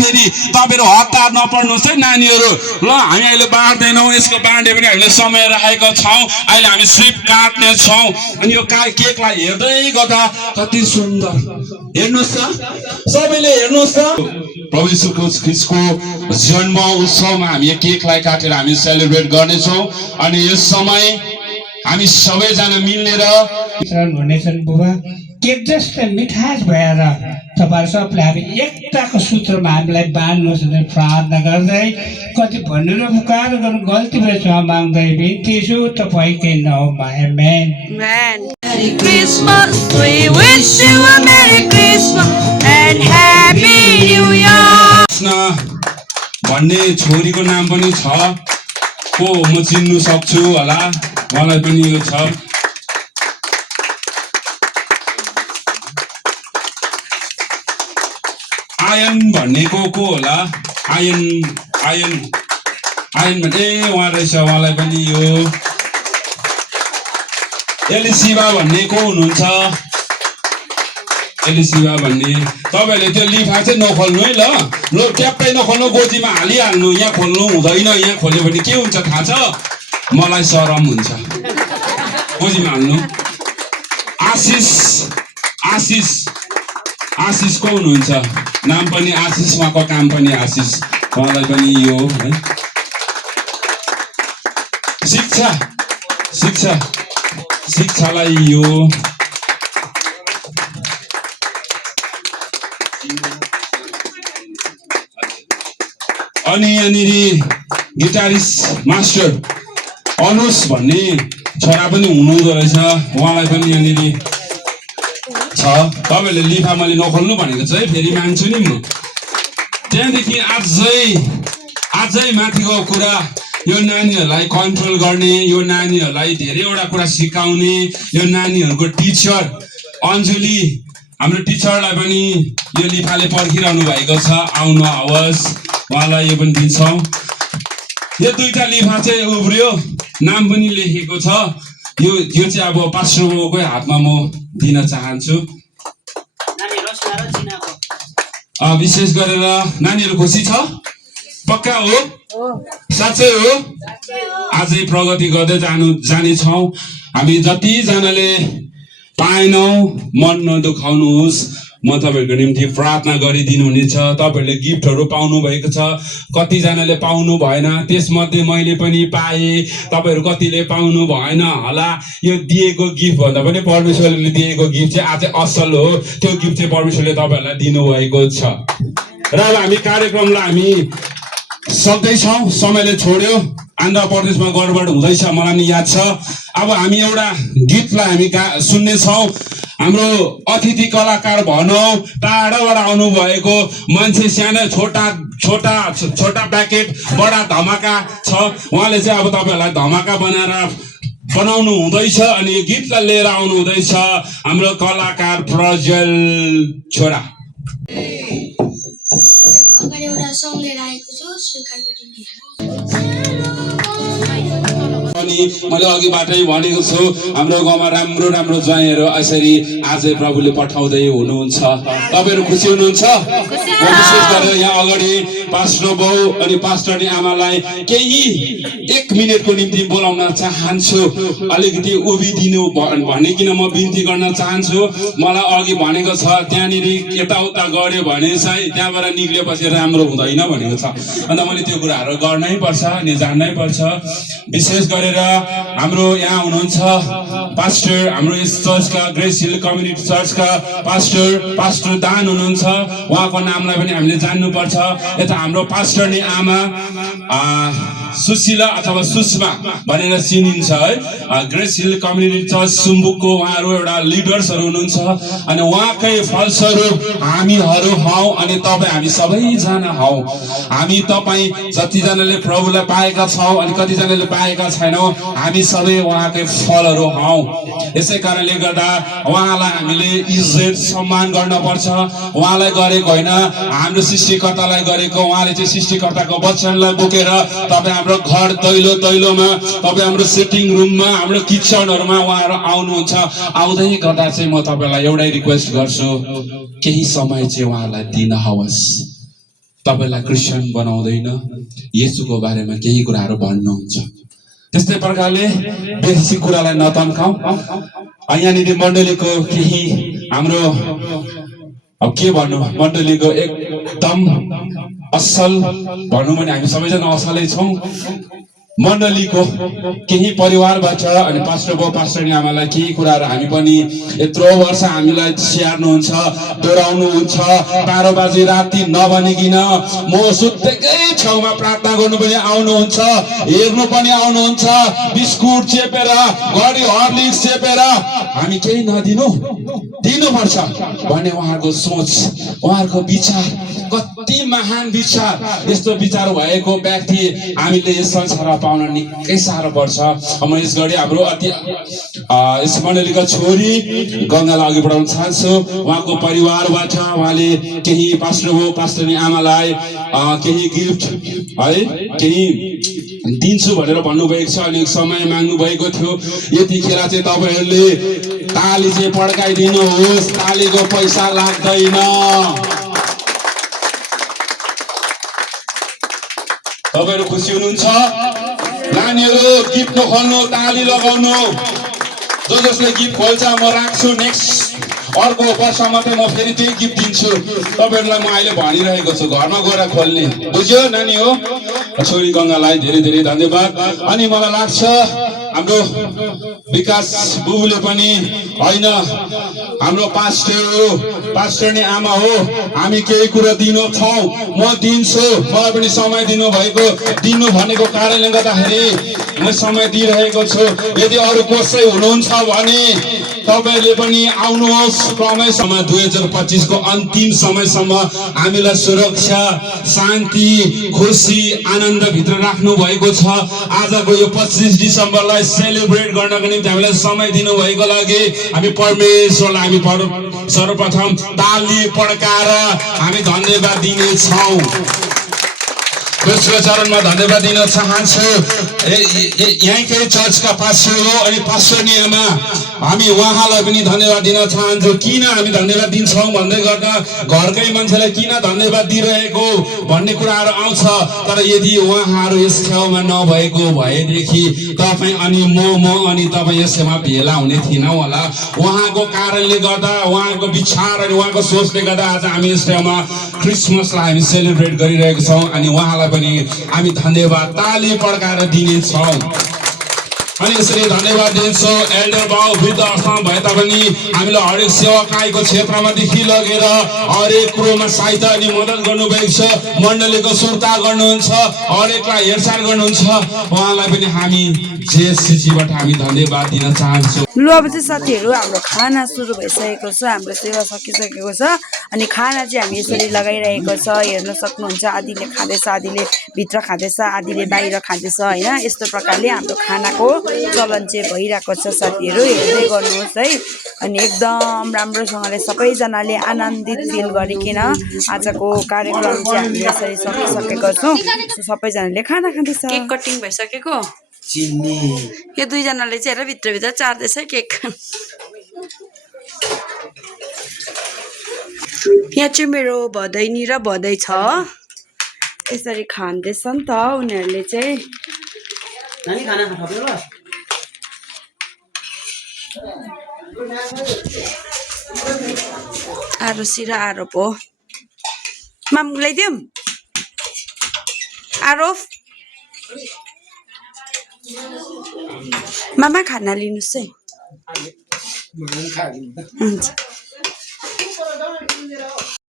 फेरि तपाईहरु हतार नपर्नुस् है नानीहरु ल हामी अहिले बाँड्दैनौं यसको बाँडे पनि हामीले समय राखेको छौं अहिले हामी स्विप काट्ने छौं अनि यो केकलाई हेर्दै गर्दा कति सुन्दर हेर्नुस् त सबैले हेर्नुस् त प्रभु यीशु ख्रीष्टको जन्म उत्सवमा हामी यो केकलाई काटेर हामी सेलिब्रेट गर्नेछौं अनि यस समय हामी सबैजना मिलेर हुनेछन् बुबा केक जस्तै मिठास भएर तपाईहरु सबले हामी एकताको सूत्रमा हामीलाई बाँड्नुहोस् भनेर प्रार्थना गर्दै कति भन्नु र पुकार गर्नु गल्ती भए क्षमा माग्दै बिन्ती छु तपाईकै नाममा आमेन Merry Christmas, we wish you a Merry Christmas and Happy New Year. भन्ने छोरीको नाम पनि छ को म चिन्नु सक्छु होला मलाई पनि यो छ आयन भन्नेको को होला आयन आयन आयन भन्ने उहाँ रहेछ उहाँलाई पनि यो एलिसिबा भन्ने को हुनुहुन्छ एलिसिबा भन्ने तपाईहरुले त्यो लिफा चाहिँ नखोल्नु है ल ट्याप्पै नखोल्नु गोजीमा हालिहाल्नु यहाँ खोल्नु हुँदैन यहाँ खोल्यो भने के हुन्छ थाहा छ मलाई शरम हुन्छ गोजीमा हाल्नु आशिष आशिष आशिष को हुनुहुन्छ नाम पनि आशिष उहाँको काम पनि आशिष उहाँलाई पनि यो है शिक्षा शिक्षा शिक्षालाई यो अनि यहाँनिर गिटारिस्ट मास्टर अनुस भन्ने छोरा पनि हुनुहुँदो रहेछ उहाँलाई पनि यहाँनिर छ तपाईहरुले लिफा मैले नखोल्नु भनेको छ है फेरि मान्छु नि म त्यहाँदेखि आजै माथिको कुरा यो नानीहरुलाई कन्ट्रोल गर्ने यो नानीहरुलाई धेरैवटा कुरा सिकाउने यो नानीहरुको टिचर अन्जुली हाम्रो टिचरलाई पनि यो लिफाले पर्खिरहनु भएको छ आउनु आवस् उहाँलाई यो पनि दिन्छौं यो दुईटा लिफा चाहिँ उब्रियो नाम पनि लेखेको छ यो चाहिँ अब पास्टर बाबुकै हातमा म दिन चाहन्छु विशेष गरेर नानीहरु खुसी छ पक्का हो साच्चै हो आजै प्रगति गर्दै जानेछौं हामी जति जनाले पाएनौ मन नदुखाउनुहोस् म तपाईहरुको निम्ति प्रार्थना गरिदिनु हुनेछ तपाईहरुले गिफ्टहरु पाउनु भएको छ कति जनाले पाउनु भएन त्यसमध्ये मैले पनि पाए तपाईहरु कतिले पाउनु भएन होला यो दिएको गिफ्ट भन्दा पनि परमेश्वरले दिएको गिफ्ट चाहिँ आज असल हो त्यो गिफ्ट चाहिँ परमेश्वरले तपाईहरुलाई दिनु भएको छ र अब हामी कार्यक्रमलाई हामी सक्दैछौं समयले छोड्यो आन्ध्र प्रदेशमा गडबड हुँदैछ मलाई नि याद छ अब हामी एउटा गीतलाई हामी सुन्ने छौं हाम्रो अतिथि कलाकार भनौं टाढाबाट आउनु भएको मान्छे सानो छोटा छोटा छोटा प्याकेट बडा धमाका छ उहाँले चाहिँ अब तपाईहरुलाई धमाका बनाउनु हुँदैछ अनि यो गीतलाई लिएर आउनु हुँदैछ हाम्रो कलाकार प्रज्वल छोरा अगाडि एउटा सङ लिएर आएको छु स्वीकार गरिदिनु अनि मैले अघिबाटै भनेको छु हाम्रो गाउँमा राम्रो राम्रो ज्वाइँहरु यसरी आजै प्रभुले पठाउँदै हुनुहुन्छ तपाईहरु खुसी हुनुहुन्छ विशेष गरेर यहाँ अगाडि पास्टर बाउ अनि पास्टरनी आमालाई केही 1 मिनेटको निम्ति बोलाउन चाहन्छु अलिकति उभिदिनु भनिकिन म बिन्ती गर्न चाहन्छु मलाई अघि भनेको छ त्यहाँनिर यताउता गर्यो भने चाहिँ त्यहाँबाट निक्लेपछि राम्रो हुँदैन भनेको छ अन्त मैले त्यो कुराहरु गर्नै पर्छ अनि जान्नै पर्छ विशेष गरेर हाम्रो यहाँ हुनुहुन्छ पास्टर हाम्रो यस चर्चका ग्रेस हिल कम्युनिटी चर्चका पास्टर दान हुनुहुन्छ उहाँको नामलाई पनि हामीले जान्नु पर्छ यता हाम्रो पास्टर नि आमा सुशीला अथवा सुषमा भनेर चिनिन्छ है ग्रेस हिल कम्युनिटी चर्च सुम्बुकको उहाँहरु एउटा लिडर्सहरु हुनुहुन्छ अनि उहाँकै फलस्वरूप हामीहरु हौ अनि तपाई हामी सबैजना हौ हामी तपाई जति जनाले प्रभुलाई पाएका छौं अनि कति जनाले पाएका छैनौं हामी सबै उहाँकै फलहरु हौ यसै कारणले गर्दा उहाँलाई हामीले इज्जत सम्मान गर्न पर्छ उहाँलाई गरेको हैन हाम्रो सृष्टिकर्तालाई गरेको उहाँले चाहिँ सृष्टिकर्ताको वचनलाई बोकेर तपाई हाम्रो घर दैलोमा तपाई हाम्रो सिटिङ रुममा हाम्रो किचनहरुमा उहाँहरु आउनुहुन्छ आउँदै गर्दा चाहिँ म तपाईलाई एउटै रिक्वेस्ट गर्छु केही समय चाहिँ उहाँलाई दिन हवस् तपाईलाई क्रिस्चियन बनाउँदैन येशूको बारेमा केही कुराहरू भन्नुहुन्छ त्यस्तै प्रकारले बेसी कुरालाई नतन्काऊ यहाँनिर मण्डलीको केही हाम्रो अब के भन्नु मण्डलीको एकदम असल भनौँ भने हामी सबैजना असलै छौँ मण्डलीको केही परिवारबाट अनि पास्टर बाउ पास्टरनी आमालाई केही कुराहरू हामी पनि यत्रो वर्ष हामीलाई स्याहार्नुहुन्छ दोहोऱ्याउनुहुन्छ 12 बजे राति नभनिकन म सुत्तेकै छेउमा प्रार्थना गर्नु पनि आउनुहुन्छ हेर्नु पनि आउनुहुन्छ बिस्कुट चेपेर घडी हर्लिक्स चेपेर हामी केही नदिनु दिनुपर्छ भन्ने उहाँको सोच उहाँको विचार कति महान विचार यस्तो विचार भएको व्यक्ति हामीले यस संसारमा पाउन निकै साह्रो पर्छ म यस घडी हाम्रो अति यस मण्डलीका छोरी गङ्गालाई अघि बढाउन चाहन्छु उहाँको परिवारबाट उहाँले केही पास्टर हो पास्टरनी आमालाई केही गिफ्ट है केही दिन्छु भनेर भन्नुभएको छ अनि समय माग्नु भएको थियो यतिखेर चाहिँ तपाईहरुले ताली चाहिँ पड्काइदिनुहोस् तालीको पैसा लाग्दैन तपाईहरु खुसी हुनुहुन्छ नानीहरु गिफ्ट नखोल्नु ताली लगाउनु जसले गिफ्ट खोल्छ म राख्छु नेक्स्ट अर्को वर्ष मात्रै म फेरि त्यही गिफ्ट दिन्छु तपाईहरुलाई म अहिले भनिरहेको छु घरमा गएर खोल्ने बुझ्यो नानी हो छोरी गङ्गालाई धेरै धेरै धन्यवाद अनि मलाई लाग्छ हाम्रो विकास बुबुले पनि हैन हाम्रो पास्टरनी आमा हो हामी केही कुरा दिनु छौं म दिन्छु मलाई पनि समय दिनु भनेको कारणले गर्दाखेरि म समय दिइरहेको छु यदि अरु कसै हुनुहुन्छ भने तपाईहरुले पनि आउनुहोस् क्रमैसँग 2025 को अन्तिम समयसम्म हामीलाई सुरक्षा शान्ति खुशी आनन्द भित्र राख्नु भएको छ आजको यो 25 डिसेम्बरलाई सेलिब्रेट गर्नको निम्ति हामीलाई समय दिनु भएको लागि हामी परमेश्वरलाई हामी सर्वप्रथम ताली पड्काएर हामी धन्यवाद दिनेछौं दोस्रो चरणमा धन्यवाद दिन चाहन्छु यहाँकै चर्चका पास्टर हो अनि पास्टरनी आमा हामी उहाँलाई पनि धन्यवाद दिन चाहन्छु किन हामी धन्यवाद दिन्छौं भन्दै गर्दा घरकै मान्छेलाई किन धन्यवाद दिइरहेको भन्ने कुराहरू आउँछ तर यदि उहाँहरू यस ठाउँमा नभएको भएदेखि तपाई अनि म अनि तपाई यसमा भेला हुने थिएनौं होला उहाँको कारणले गर्दा उहाँको विचार अनि उहाँको सोचले गर्दा आज हामी यस ठाउँमा क्रिसमसलाई हामी सेलिब्रेट गरिरहेका छौं अनि उहाँलाई पनि हामी धन्यवाद ताली पड्काएर दिनेछौं अनि यसरी धन्यवाद दिन्छौं एल्डर बाउ वृद्ध अवस्थामा भए तापनि हामीलाई हरेक सेवाकाईको क्षेत्रमादेखि लगेर हरेक कुरोमा सहायता अनि मद्दत गर्नुभएको छ मण्डलीको सुर्ता गर्नुहुन्छ हरेकलाई हेरचाह गर्नुहुन्छ उहाँलाई पनि हामी जेएससीबाट हामी धन्यवाद दिन चाहन्छौं लु अब चाहिँ साथीहरु हाम्रो खाना सुरु भइसकेको छ हाम्रो सेवा सकिसकेको छ अनि खाना चाहिँ हामी यसरी लगाइरहेको छ हेर्न सक्नुहुन्छ आदिले खाँदैछ आदिले भित्र खाँदैछ आदिले बाहिर खाँदैछ हैन यस्तो प्रकारले हाम्रो खानाको चलन चाहिँ भइरहेको छ साथीहरु हेर्दै गर्नुहोस् है अनि एकदम राम्रोसँगले सबैजनाले आनन्दित फिल गरिकिन आजको कार्यक्रम चाहिँ हामी यसरी सकिसकेको छौं सबैजनाले खाना खाँदैछ केक कटिङ भइसकेको चिन्नी यो दुईजनाले चाहिँ हेर भित्र चार्दैछ केक यहाँ चाहिँ मेरो भदैनी र भदै छ यसरी खाँदैछ नि त उनीहरूले चाहिँ नानी खाना खाऊ ल आरोसी र आरोप हो मामुलाई दिउँ आरोप मामा खाना लिनुहोस् है हुन्छ